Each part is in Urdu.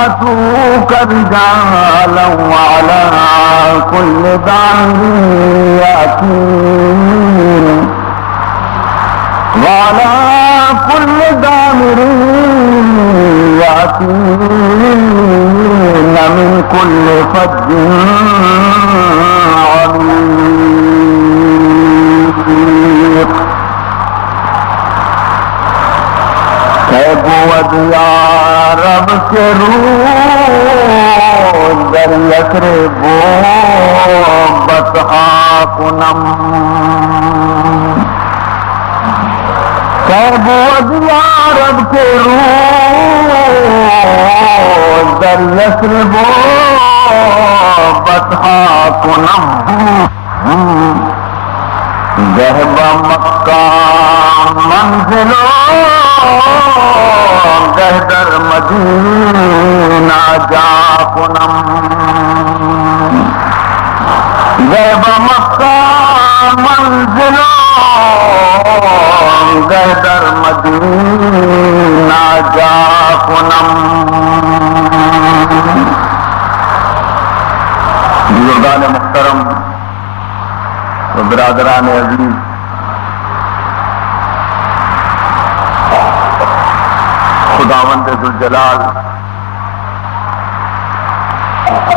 يأتوك رجالا وعلى كل ضامر يأتين من كل فج عميق کہ بود یا رب کے روح در یثرب بطحا کنم کہ بود یا رب کے روح در یثرب بطحا کنم ذهب مکہ منزلو گہدر مدینہ جا کنم ذهب مکہ منزلو گہدر مدینہ جا کنم. بزرگان محترم و برادران عزیز، خداوند ذوالجلال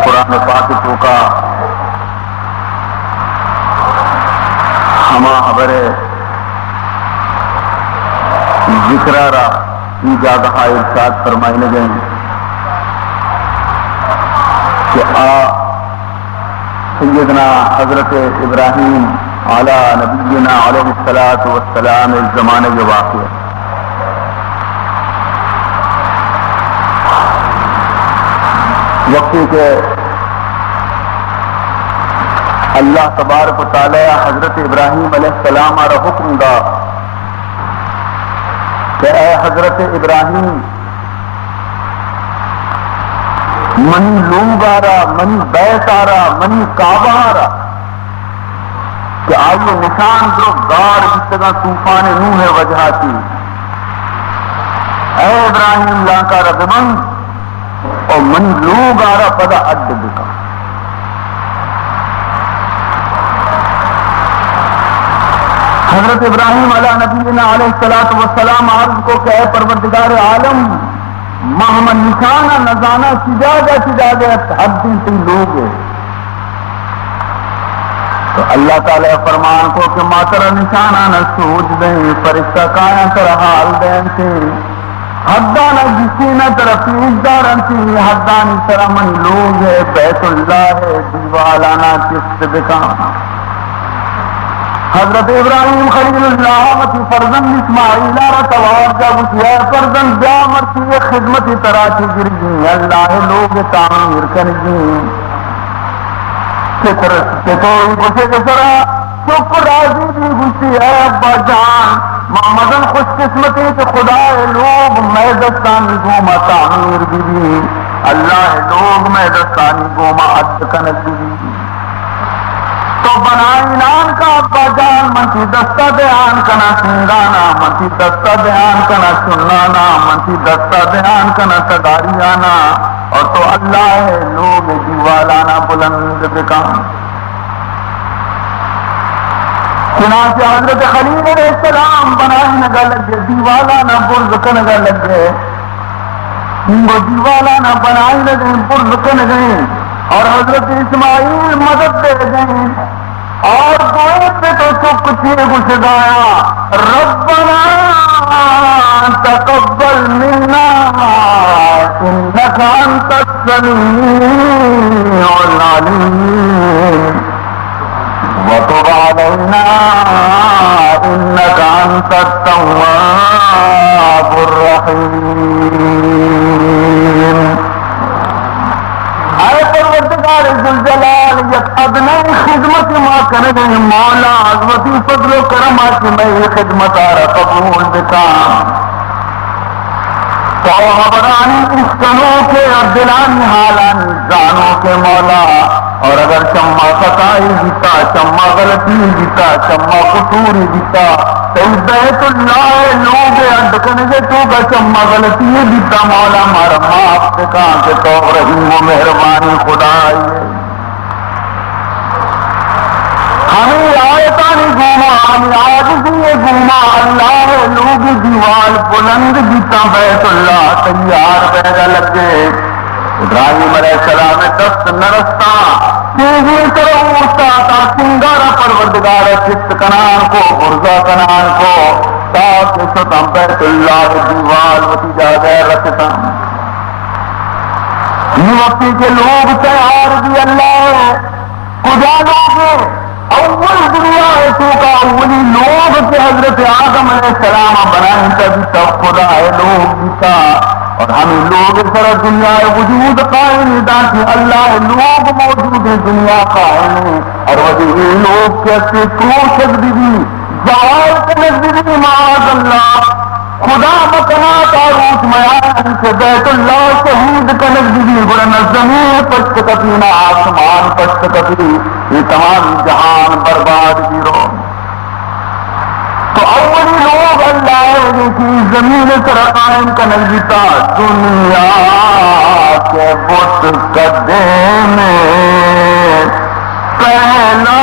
قرآن پاک کا ہما خبر ذکر را ای جگہ ارشاد فرمائی گئے کہ سیدنا حضرت ابراہیم علی نبینا علیہ الصلاۃ والسلام اس زمانے کے واقعہ وقتی کہ اللہ تبارک و تعالی حضرت ابراہیم علیہ السلام را حکم دا کہ اے حضرت ابراہیم منی لوگ آرا، منی بیت آرا، منی کعبہ آرا کہ آئیے نشان دو گار جس طرح طوفان نوح وجہ تھی. اے ابراہیم لاکا رضمن اور منی لوگ آرا پدا اڈ بکا. حضرت ابراہیم علیہ نبینا علیہ السلام عرض کو کہ اے پروردگار عالم محمد نشانہ نزانہ سجادہ حد دن تی لوگ ہے. تو اللہ تعالیٰ فرمان کو کہ ماتر نشانہ نہ سوچ دیں فرشتہ کائیں تر حال دیں سے حدانہ جسی نہ ترفیز دارن سی حدانی سرمن لوگ ہے بیت اللہ ہے دیوالانا کس بکان. حضرت ابراہیم خلیل اللہ وتی فرزند اسماعیل را توجہ بیا فرزند بیا مرتی خدمت تراتی گرگی اللہ لوگ تعمیر کرگی کہ تو گوشے کے سرا چپ راضی بھی گوشی ہے ابا جان محمدن خوش قسمتی کہ خدا لوگ میں دستانی گوما تعمیر بھی اللہ لوگ میں دستانی گوما عد کنک بھی تو بنائی نان کا ابا جان منتی دستہ دیان کنا سنگانا منتی دستہ دیان کنا سنانا منتی دستہ دیان کنا تداریانا اور تو اللہ ہے لوگ دیوالانا بلند بکان. چنانچہ حضرت خلیل علیہ السلام بنائی نگا لگے دیوالانا برز کنگا لگے وہ دیوالانا بنائی لگے برز کنگے اور حضرت اسماعیل مدد دے گئے اور دعائیں پہ تو سب کچھ گھس گایا ربنا تقبل منا انك انت السميع العليم وتب علينا انك انت التواب الرحيم. اے پروردگار ذوالجلال یک ادنی خدمت ما کرنے مولا عظمتی فضل و کرم کی میں خدمت آرہ قبول بکا. تو خبرانی اسکنوں کے اور دلانی حالانی جانوں کے مولا اور اگر چمہ خطائی جیتا چمہ غلطی جیتا چمہ قصوری جیتا بیت اللہ لوگ اڈکن کے تو چما غلطی دیتا مولا مارا معاف سے کہاں کے تو رحیم و مہربانی خدا آئیے ہمیں آیتا نہیں گھوما ہمیں آج بھی گھوما اللہ لوگ دیوال بلند دیتا بیت اللہ تیار بیگا لگے ابراہیم علیہ السلام دست نرستا تیزی طرح اٹھتا تا سنگارا پروردگار چست کنان کو برزا کنان کو تاکہ ستم بیت اللہ دیوال وتی جاگے رکھتا یہ وقتی کے لوگ تیار بھی اللہ کجا لوگ اول دنیا ہے تو کا اولی لوگ کے حضرت آدم علیہ السلام بنائیں تبھی تب خدا ہے لوگ دیتا اور ہمیں لوگ سر دنیا وجود قائم تاکہ اللہ لوگ موجود ہیں دنیا قائم ہے اور وجہ لوگ کیسے تو شکد بھی جوال کے نزدیک معاذ اللہ خدا بکنا تاروت میان سے بیت اللہ شہید کا نزدیک بڑا زمین پشت کپینا آسمان پشت کپی یہ تمام جہان برباد گیرو تو اولی لوگ اللہ کی زمین پر قائم کا نزدیتا دنیا کے بت قدے میں پہلا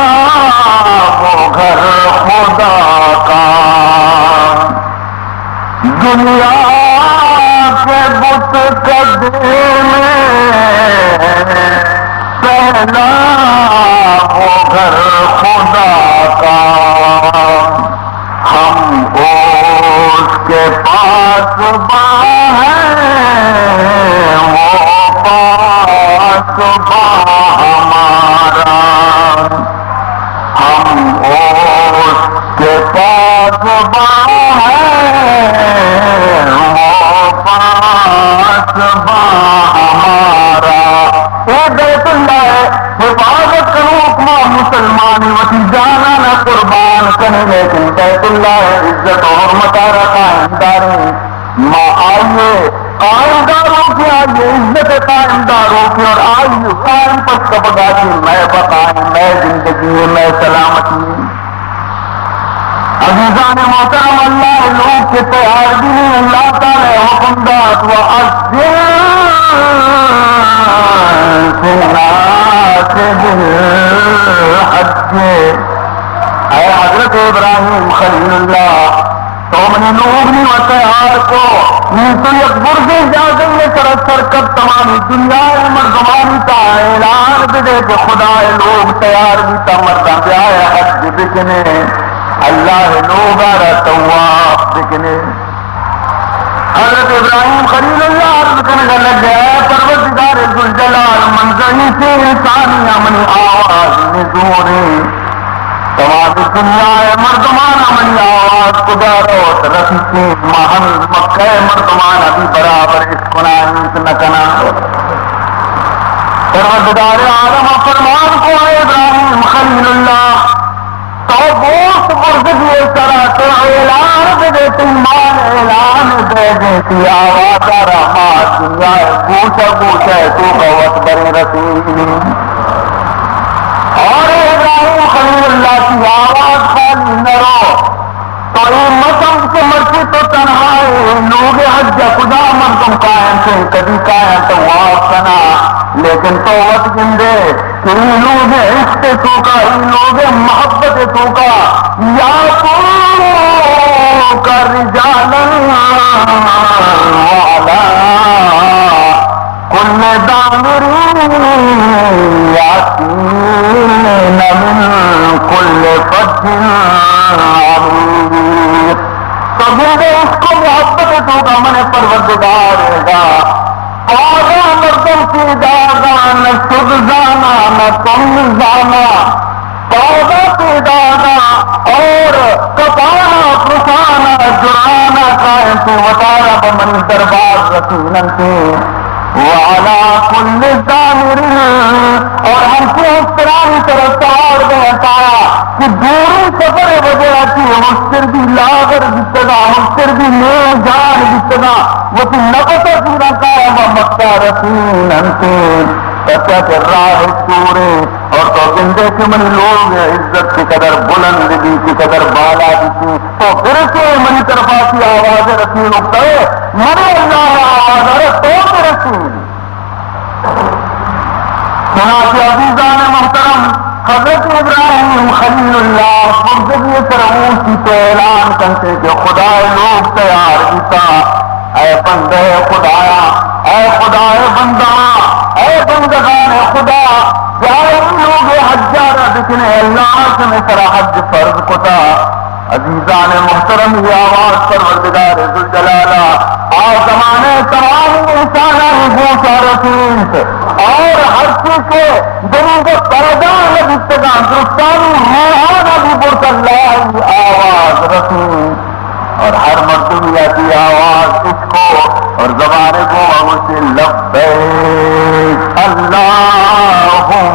وہ گھر خدا کا دنیا کے بت قدے میں پہلا وہ گھر خدا کا ہم اس کے پاس ہیں وہ پاس ہمارا ہم اس کے پاس ہیں وہ پاس ہمارا اے بیت اللہ حفاظت کرو اپنا مسلمان وتی جانا نہ قربان کریں لیکن بیت اللہ عزت اور حرمت قائم داریں ماں آئیے قائم داروں کی آئیے عزت قائم داروں کی اور آئیے قائم پر کبگا کی میں بقائم میں زندگی میں سلامتی عزیزان محترم اللہ لوگ کے تیار بھی نہیں اللہ تعالی حکم داد و اے حضرت ابراہیم خلیل اللہ تو من لوگ نہیں و تیار کو تو یک برد اجازت میں سرسر کب تمام دنیا مردمانی کا اعلان دے کہ خدا لوگ تیار بھی تا مردم بیایا حج بکنے اللہ لوگ آرہ تواف بکنے حضرت ابراہیم خلیل اللہ عرض کرنے لگ گیا پروردگار ذوالجلال منظری سے انسانی منی آواز نزوری تمام دنیا مردمان منی آواز خدا روت رفیقی محل مکہ مردمان ابھی برابر اس کنانیت نکنا پروردگار عالم فرمان کو ہے ابراہیم خلیل اللہ تو گوشت بردگی سرا تو اعلان دے دیتی مان اعلان دے دیتی آواز رحمات دنیا گوشہ گوشہ تو بہت بڑی رسول اور ابراہیم خلیل اللہ کی آواز خالی نہ رو تو یہ مطلب کے مرضی تو تنہا ہے لوگ حج خدا مردم قائم سے کبھی قائم تو واپ کنا لیکن تو وقت گندے کہ ان لوگ عشق تو کا ان لوگ محبت تو کا یا تو کا رجالا والا کل دامری یاتین من کل فتح عمیر تو گندے اس کو محبت تو کا من پروردگار گا پادا مردم کی دادا نہ سد جانا نہ تم جانا پادا کی دادا اور کپانا پرسانا جرانا قائم سے وطارا بمن دربار رسولن سے وعلا کل دامر اور ہم سے اس طرح طرف سوار دیتا کہ دوری سفر وجہ کی مستر بھی لاغر جتنا مستر بھی لے جان جتنا وہ تو نقص پورا قائم مکہ رسول انتے پتہ کر راہ سورے اور تو زندے کے من لوگ عزت کی قدر بلند بھی کی قدر بالا بھی کی تو پھر سے منی طرف کی آواز رسول کرے مرے اللہ آواز ارے تو رسول چنانچہ عزیزان محترم حضرت ابراہیم خلیل اللہ پرزگی ترعوسی تو اعلان کرتے کہ خدا لوگ تیار کیتا اے بندے خدایا اے خدائے بندہ اے بندگان خدا جائے لوگ حجارہ دکھنے اللہ سے میرا حج فرض کتا عزیزان محترم یہ آواز پروردگار ذوالجلالہ اور زمانے تمام انسانہ گوشہ رسول سے اور ہر چیز کے دنوں کو پردان لگتگان درستانی روحانہ بھی برس اللہ آواز رسول اور ہر مرتبہ کی آواز اس کو اور زمانے کو سے لبیک اللہم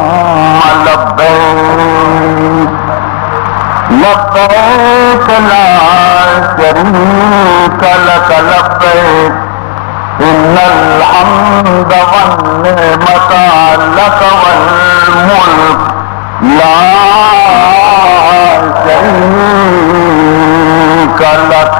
لبیک لبیک لا شریک لک لبیک ان الحمد والنعمت لک والملک لا شریک لک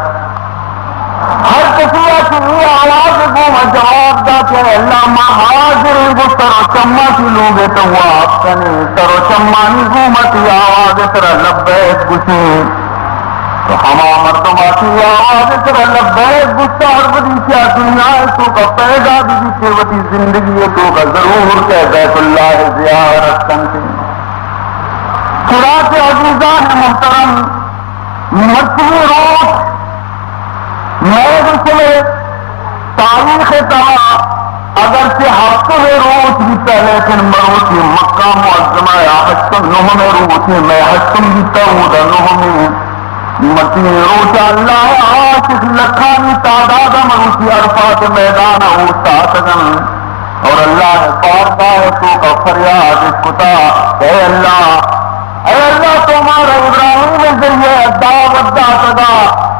ہر کسی کی آواز کو جواب دا کہ اللہ مہاجر کو سرو چما کی لوگ تو آپ کنے سرو چمانی گھومتی آواز ترا لبیک گشی تو ہما مردمہ کی آواز ترا لبیک گشتا اور بدی کیا دنیا تو کا پیدا بھی سیوتی زندگی تو کا ضرور کہ بیت اللہ زیارت کنتے چنانچہ عزیزان محترم مرتبہ روز میں رسول تاریخ تہا اگرچہ ہفتہ روز بھی پہلے لیکن مروچی مکہ معظمہ یا حجم نوہ میں روچی میں حجم بھی تہود نوہ میں متی روچا اللہ عاشق لکھانی تعداد مروچی عرفات میدان ہو ساتگن اور اللہ پارتا ہے تو کا فریاد کتا اے اللہ تمہارا ابراہیم ذریعے دعوت داتا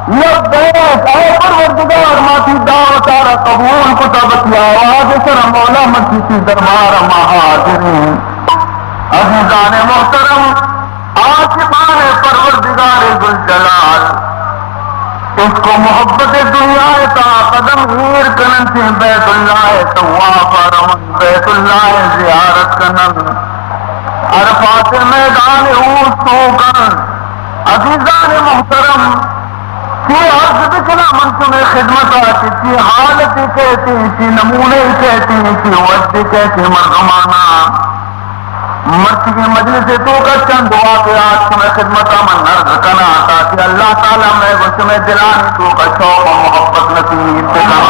لبیک اے پروردگار ماتی دعوت آرہ قبول کتابتی آواز سر مولا مسیحی دربار مہاجرین عزیزان محترم عاشقان پروردگار ذوالجلال اس کو محبت دنیا تا قدم غیر کنن سے بیت اللہ طواف رمن بیت اللہ زیارت کنن عرفات میدان اوس توکن عزیزان محترم کی عرض بکنا منصوب خدمت آتی کی حالت کہتی کی نمونے کہتی کی وجد کہتی مرغمانا مرچ کی مجلس تو کا چند دعا کے آج میں خدمت من نرد کنا تاکہ اللہ تعالیٰ میں وچ میں دلانی تو کا شوق و محبت نصیب کنا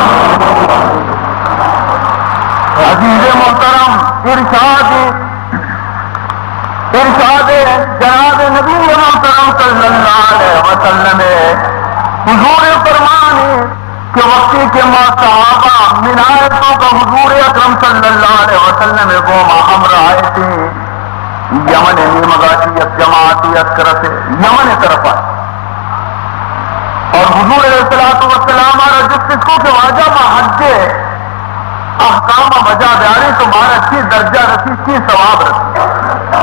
عزیز محترم ارشاد جناب نبی محترم صلی اللہ علیہ وسلم حضور فرمانے کہ وقتی کے ماں صحابہ منایتوں کا حضور اکرم صلی اللہ علیہ وسلم کو ہمراہ آئے تھے یمن نیمگاتیت جماعتیت کرتے یمن طرف آئے اور حضور علیہ السلام جس کو کہ واجہ حج احکام بجا دیاری تمہارا کی درجہ رسی کی ثواب رسی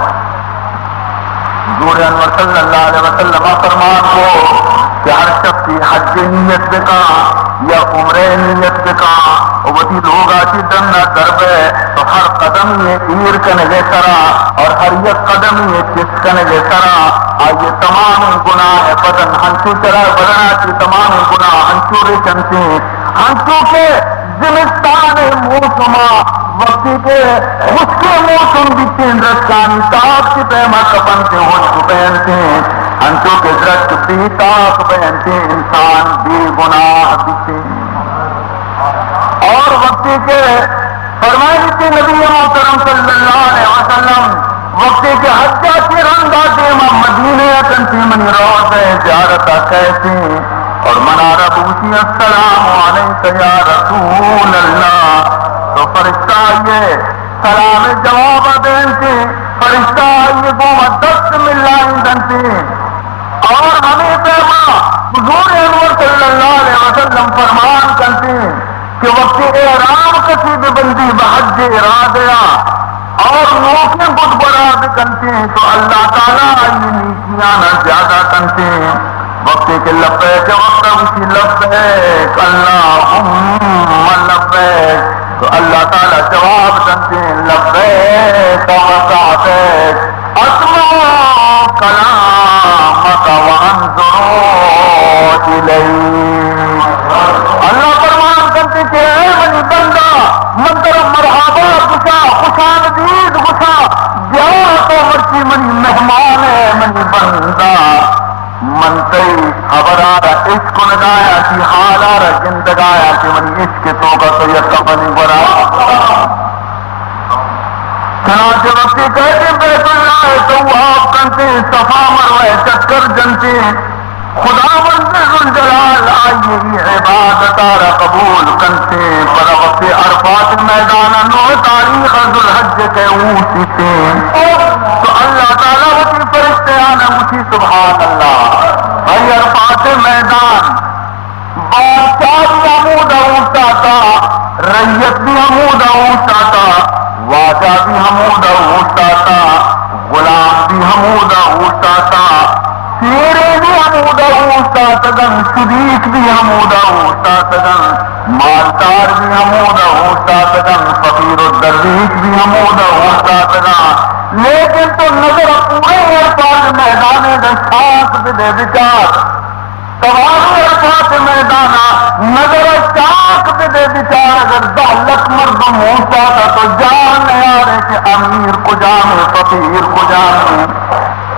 حضور انور صلی اللہ علیہ وسلم فرمان کو کہ ہر شخص کی حج نیت بکا یا عمر نیت بکا وہی لوگ آتی دن درب ہے تو ہر قدم یہ ایر کنگے سرا اور ہر یک قدم یہ چس کنگے سرا آئیے تمام گناہ بدن ہنچو چرا بدنا کی تمام گناہ ہنچو ریچنسی ہنچو کے زمستان موسمہ وقتی کے خشک موسم بیتین رسکانی تاک کی پیما کپن سے ہوشک پہنتے ہنچو کے درست بیتاک پہنتے انسان بے گناہ بیتین اور وقتی کے فرمائی تھی نبی محترم صلی اللہ علیہ وسلم وقتی کے حجہ کی رنگا دیما مدینہ کنتی منی روز زیارتہ کیسی اور منارہ پوچھی السلام علیکہ یا رسول اللہ تو فرشتہ آئیے سلام جواب دینتی فرشتہ آئیے گومت دست ملائیں دنتی اور ہمیں پیما حضور انور صلی اللہ علیہ وسلم فرمان کرتی کہ وقت احرام کسی بندی بحج ارادیا اور موقع بدھ براد کرتے ہیں تو اللہ تعالیٰ یہ نیکیاں نہ زیادہ کرتے ہیں وقتی کے لبیک وقت اسی لبیک اللہم لبیک تو اللہ تعالی جواب دیتے ہیں لبیک و سعدیک اسمع کلامک وانظر الیک اللہ فرمان کرتے کہ اے منی بندہ مندر مرحبا گشا خوشامدید گشا جا تو مرچی منی مہمان ہے منی بندہ منتئی خبر آ رہا عشق نگایا کی حال آ رہا زندگایا کہ منی عشق تو کا تو یکا منی برا چنانچہ وقتی کہتے بیت اللہ تو آپ کنتے صفا مروے چکر جنتے خدا منزل جلال آئیے عبادت آرہ قبول کنتے پر وقت عرفات میدان نو تاریخ ذوالحج کے اوسی تھے تو اللہ تعالیٰ وقتی فرشتے آنا مجھے سبحان اللہ بھائی عرفات میدان بادشاہ بھی عمود اوستا تھا ریت بھی عمود اوستا تھا واجہ بھی حمود اوستا تھا غلام بھی حمود اوستا تھا سیرے بھی حمود اوستا تگن شدیق بھی حمود اوستا تگن مالدار بھی حمود اوستا تگن فقیر الدرویش بھی حمود اوستا تگن لیکن تو نظر پورے عرفات میدان دشاک بدے بچار تمام عرفات میدانہ نظر شاک بدے بچار اگر 10 لاکھ مردم ہوتا تھا تو جان آ رہے کہ امیر کو جانے فقیر کو جانے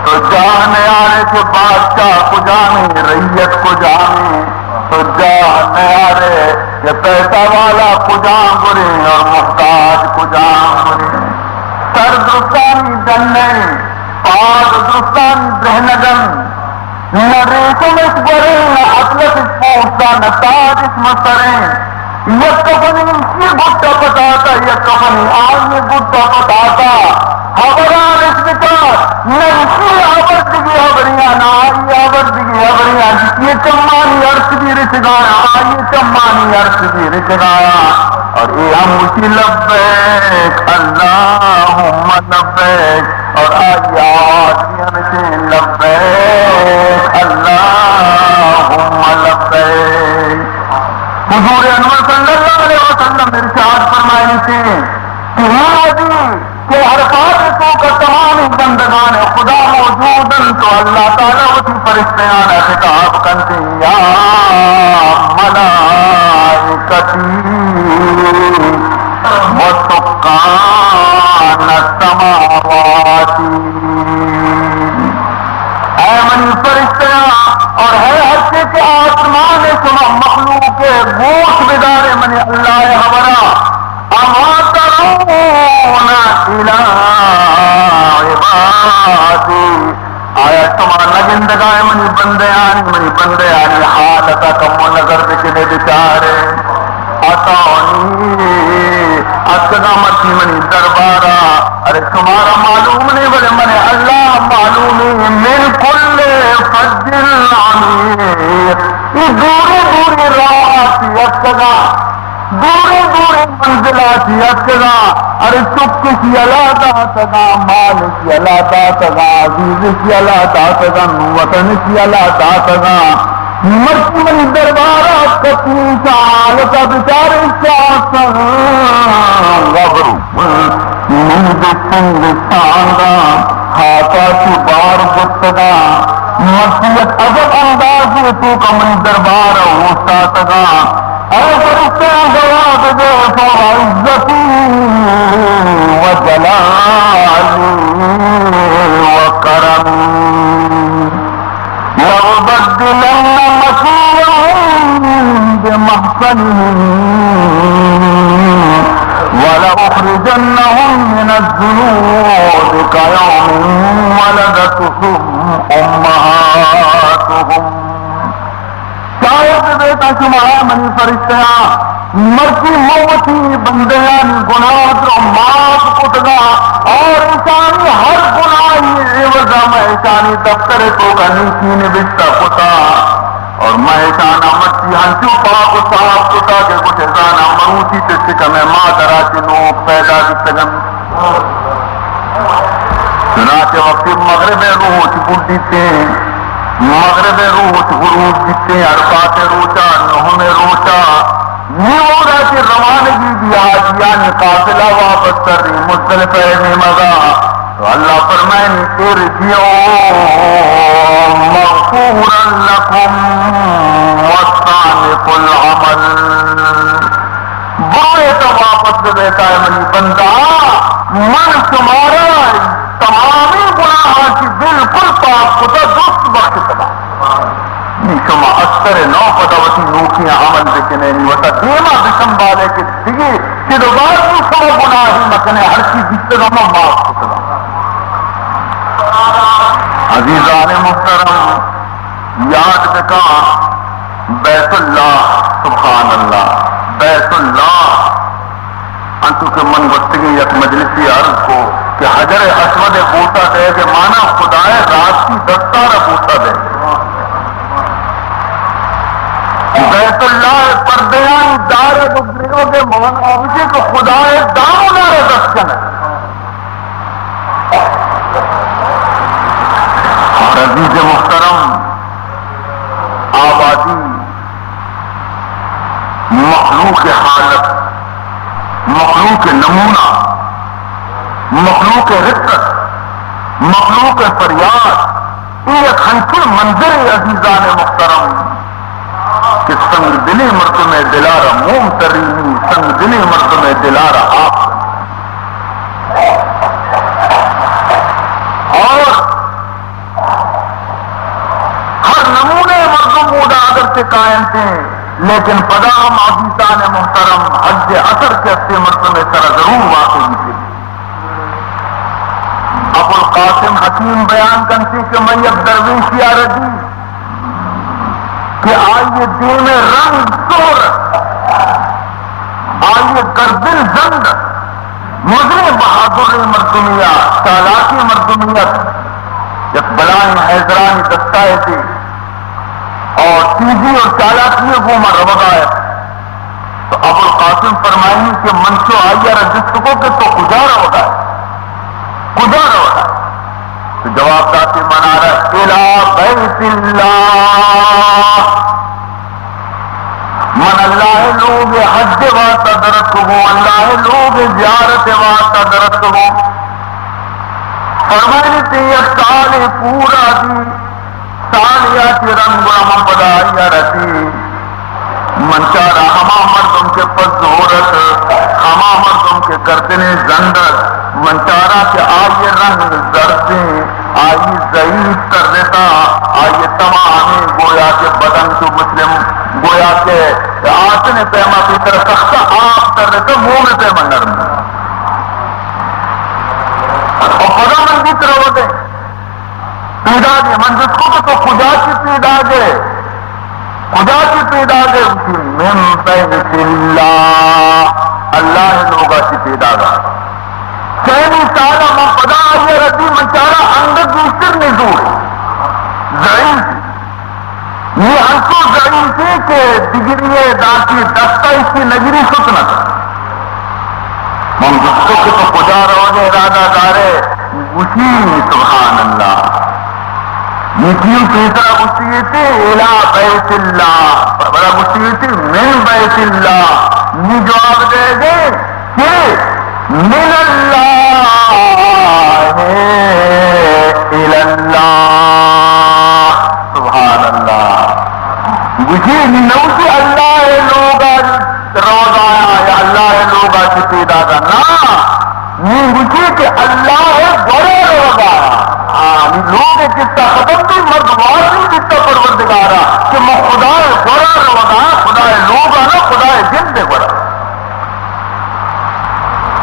تو جان آ رہے کہ بادشاہ کو جانے ریت کو جانے تو جان آ رہے کہ پیسہ والا کو جان گرے اور محتاج کو جان گرے سر درستانی جننے پاد درستانی دہنگن نہ ریشم اس برے نہ اطلس اس پوستا نہ تاج اس مسریں یک کفنی اسی گٹا پتاتا یک کفنی آدمی گٹا پتاتا خبران اس بچار نہ اسی آبر دگی حبریاں نہ آئی آبر دگی حبریاں یہ چمانی عرص بھی رچ گایا آئی چمانی عرص بھی رچ گایا اور یہ ہم اسی لبیک اللہم لبیک اور آیات بھی ہمیں سے لبیک اللہم لبیک حضور انور صلی اللہ علیہ وسلم ارشاد فرمائے تھے کہ کہ عرفات تو کا تمام بندگان خدا موجودن تو اللہ تعالیٰ اسی فرشتے آنا خطاب کرتے یا ملائکتی وسکان السماواتی اے منی فرشتے اور ہے ہر چیز کے آسمان سما مخلوق کے گوش بدارے منی اللہ حبرا اما ترون الى عبادی آیا تما نگندگائے منی بندے آنی حالتا کم نظر بکنے بچارے اتانی اکدا مچی منی دربارہ ارے تمہارا معلوم نہیں بڑے منے اللہ معلوم من کل فجر عمیر یہ دوری راہ آتی اکدا دوری منزلاتی اکدا ارے چپ کسی اللہ داتگا مال کی اللہ داتگا عزیز کی اللہ داتگا وطن کی اللہ داتگا مرچ من دربارہ کتی سالتا بچار شاسن غبرو مند سنگستانگا خاتا کی بار گتگا مرچیت عجب اندازی تو کمن دربارہ ہوتا تگا اے فرشتے جواب دے فعزتی و جلالی و کرمی لأبدلن مسيرهم بمحسنهم ولأخرجنهم من الذنوب كيوم ولدتهم أمهاتهم شاید بیٹا شمارا منی فرشتیاں مرچی موتی بندیان گناہ درو معاف کتگا اور انسانی ہر گناہی عوضہ محشانی دفتر تو کا نیچی نبشتا کتا اور محشانہ مرچی ہنچو پاک و صاحب کتا کہ کچھ ازانا مروچی تشکا میں مادرہ کے لوگ پیدا کتگم چنانچہ وقتی مغرب روح چکوٹی تھے مغرب روچ غروب جتنے عرفات روچا نہم روچا نیورا کی روانگی بھی آجیان قافلہ واپس کر رہی مزدلفہ میں مزا تو اللہ فرمائیں ارجعوا مغفورا لکم وسانق العمل برے تو واپس دے دیتا ہے منی بندہ من تمہارا تمامی گناہ کی بالکل پاک خدا درست بخش تبا شما اکثر نو پدوتی نوکیاں عمل بکنے نہیں ہوتا دیما بشم بالے کے دیگے کہ دوبار کو شما گناہی مکنے ہر چیز جستے گا معاف خدا عزیزان محترم یاد بکا بیت اللہ سبحان اللہ بیت اللہ انتو کے من گفتگی یک مجلسی عرض کو کہ حجر اسود بوتا دے کہ مانا خدائے رات کی دستار بوتا دے بیت اللہ پردیان دار بزرگوں کے مانا آوچے کہ خدائے دامو دار دستن ہے اور عزیز محترم آبادی مخلوق حالت مخلوق نمونہ مخلوق رفت مخلوق فریاد یہ ایک ہنچی منظر عزیزان محترم کہ سنگ دلی مرد میں دلارا موم ترینی سنگ دلی مرد میں دلارا آپ اور ہر نمونے مردم مودا اگر سے قائم تھے لیکن پدا ہم عزیزان محترم حج اثر کے ہفتے مرتبہ طرح ضرور واقعی تھے ابو القاسم حکیم بیان کرتے کہ میب درویش یا رضی کہ آئیے دل میں رنگ سور آئیے گردن زند مجرے بہادر مردمیہ چالاکی مردمیت یک بلائن حیدرانی دستائے تھے اور تیزی اور چالاکی وہ روایت تو ابو القاسم فرمائیں کہ منشو آئیے رجسٹ کو کہ تو گزارا ہوتا ہے گزارا ہوتا ہے تو جواب داتی منا رہا الہ بیت اللہ من اللہ لوگ حج واسطہ درست ہو اللہ لوگ زیارت واسطہ درست ہو فرمائیں کہ یہ سال پورا دی سالیہ کی رنگ ہم بدایا رسی منچارا ہما مردم کے پس ظہورت ہما مردم کے گردنے زندت منچارا کے آئیے رنگ زردیں آئیے ضعیف کر دیتا آئیے تمام گویا کے بدن کو مسلم گویا کے آسن پیما کی طرح سختہ آپ کر دیتا منہ میں پیما نرم اور خدا من کی طرح ہوتے پیدا گے من جس کو تو خدا کی پیدا گے خدا کی پیدا گے من بیت اللہ اللہ لوگا کی پیدا گا چینی سالہ من پدا آئیے رضی منچارا اندر دوسر نزور ضعیف یہ ہنسو ضعیف تھی کہ دگریے داکی دستہ اس کی نگری سکنت من جس کو تو خدا رہو ارادہ دارے اسی سبحان اللہ نیکیوں کی طرح گستی تھی الہ بیت اللہ بڑا گستی تھی من بیت اللہ یہ جواب دے گے کہ من اللہ الاللہ سبحان اللہ اسی نوسی اللہ لوگا روزہ یا اللہ لوگا کی پیدا کرنا یہ اسی کہ اللہ بڑے روزہ لوگ کتا ختم بھی مردوار بھی کتا پروردگارا کہ میں خدا بڑا روزہ خدا لوگا نا خدا جن دے بڑا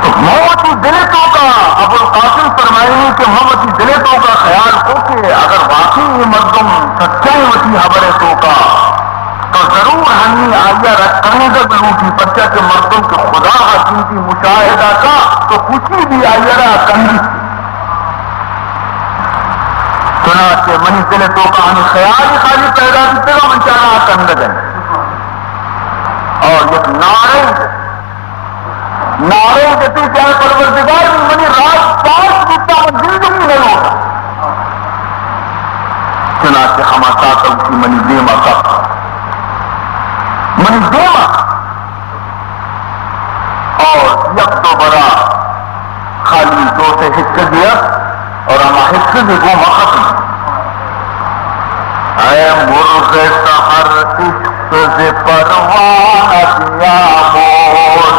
تو موتی دلتوں کا ابو القاسم فرمائیں کہ موتی دلتوں کا خیال ہو کہ اگر واقعی یہ مردم سچائی ہوتی حبرے تو کا تو ضرور ہمیں آئیہ رکھنے کا بلوٹی بچہ کے مردم کے خدا حکیم کی مشاہدہ کا تو کچھ بھی آئیہ رہا کنی سنا کہ منی دلتوں کا ہمیں خیال ہی خالی پیدا دیتے گا منچانا کند گئے اور یہ نعرے دیتے چاہے پروردگار منی رات 5 گھنٹہ میں زندگی نہیں ہوتا چنانچہ ہما ساتھ اسی منی دیما ساتھ منی دیما اور یک دو برا خالی دو سے حصہ دیا اور ہما حصہ بھی گوما ختم. اے مرغ سحر عشق سے پروانہ دیا مور،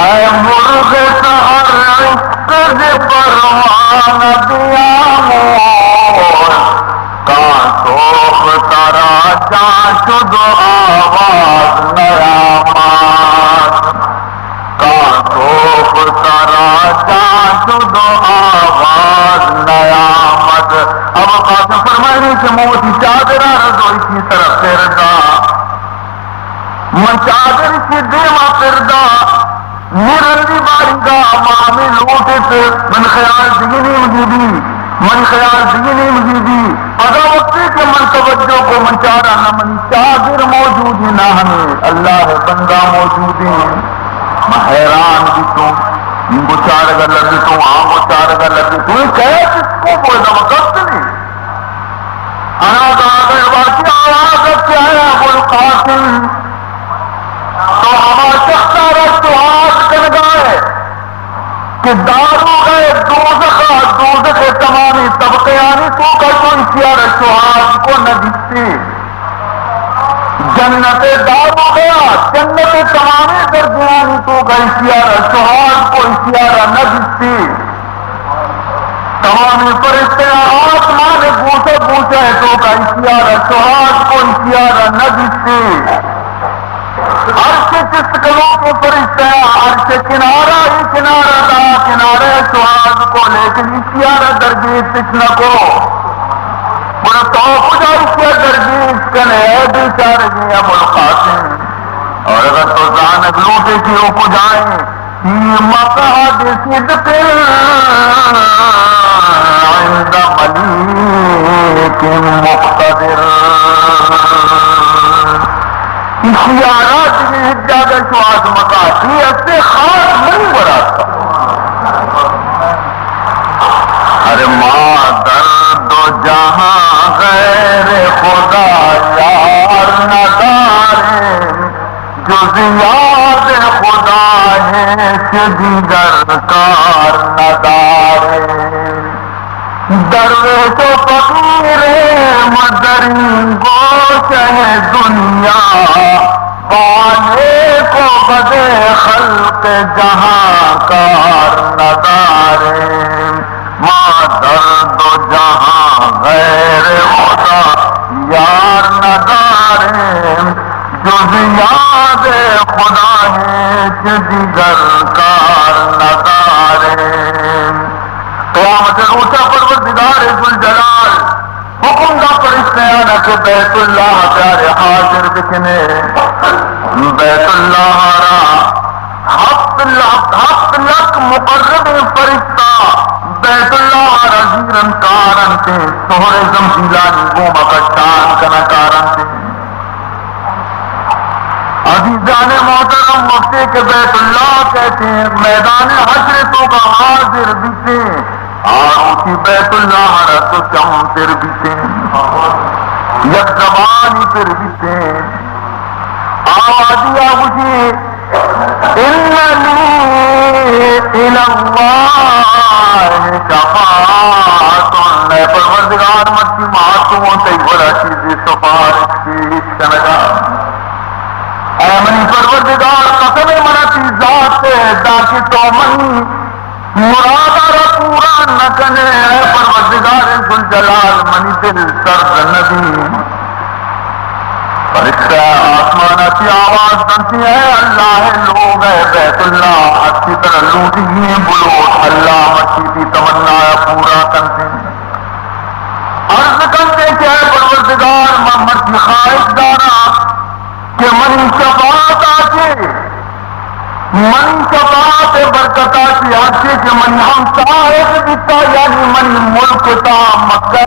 اے مرغ سحر عشق سے پروانہ دیا مور، کان سوخ ترا جان شد آواز نیامات، کان سوخ ترا جان شد آواز نیامت. اب قاسم فرمائے کہ موتی چادرہ رضو اسی طرف پھردا، من چادر کی دیما پھردا نرندی بارنگا مامی لوٹت من خیال دیگنی مجیبی، من خیال دیگنی مجیبی پدا وقتی کہ من توجہ کو من چارہ نہ من چادر موجود ہی نہ ہمیں اللہ بندہ موجود ہیں. میں حیران بھی تو ان کو چارگا لگی تو وہاں کو چارگا لگی تو یہ کہے کس کو کوئی نہ وقت نہیں. انا داغ واقعی آواز کیا ہے ابو القاسم تو ہمارا شخصہ رکھ تو آج کر گئے کہ دارو گئے دوزخ تمامی طبقیانی تو کا کوئی سیارہ شہاد کو نہ دکھتی. جنت دارو گیا جنت تمامی درجیانی تو کا سیارہ شہاد کو سیارہ نہ دکھتی. تمامی فرشتے آسمان پوچھے پوچھے تو کا سیارہ شہاد کو سیارہ نہ دکھتی. عرش جس کلوں کو فرشتے عرش کنارہ ہی کنارہ دا کنارے شہاد کو لیکن سیارہ درجیت تشنہ کو بڑا تو خدا اسے درجیت کنے بیچارے گی ابو القاسم. اور اگر تو زانب لوٹے کی ہو کو جائیں یہ مقعد صدق عند ملیک مقتدر. سیارات میں جاگر شواز مقاسی ایسے خاص نہیں برات. ارے ماں درد و جہاں غیر خدا یار ندارے جز یاد خدا ہے دیگر کار ندارے. درویش و فقیر مدری گوش ہے دنیا بانے کو بدے خلق جہاں کار ندارے. ماں درد و جہاں غیر خدا یار ندارے جز یاد خدا ہے دیگر کار ندارے. قیامت روچہ پروردگار ذوالجلال حکم دا فرشتے آنا کہ بیت اللہ پیارے حاضر بکنے بیت اللہ را ہفت لک مقرب فرشتہ بیت اللہ رضیرن کارن تے سہر زمزیلانی گوما کا شان کنا کارن تے. عزیزان محترم مفتی کے بیت اللہ کہتے ہیں میدان حشر تو کا حاضر بیتے آروسی بیت اللہ رت چم پھر بیتے یک زبانی پھر بیتے آوازی آگوشی اننی الاللہ شفاعت. اے پروردگار مجھے معصوموں تے بڑا چیزی سفارش کی شنگا. اے منی پروردگار قسم منتی ذات سے تاکہ تو منی مرادہ را پورا نہ کنے. اے پروردگار ذوالجلال منی دل سرد نبی فرشتہ آسمانہ کی آواز بنتی ہے اللہ لوگ ہے بیت اللہ اچھی طرح لوٹی ہیں بلوٹ اللہ مچھی کی تمنا پورا کرتے عرض کرتے کہ اے پروردگار محمد کی خواہش دارا کہ منی شفاعت آتی منی شفاعت برکت آتی آتی کہ منی ہم صاحب دیتا یعنی منی ملک تا مکہ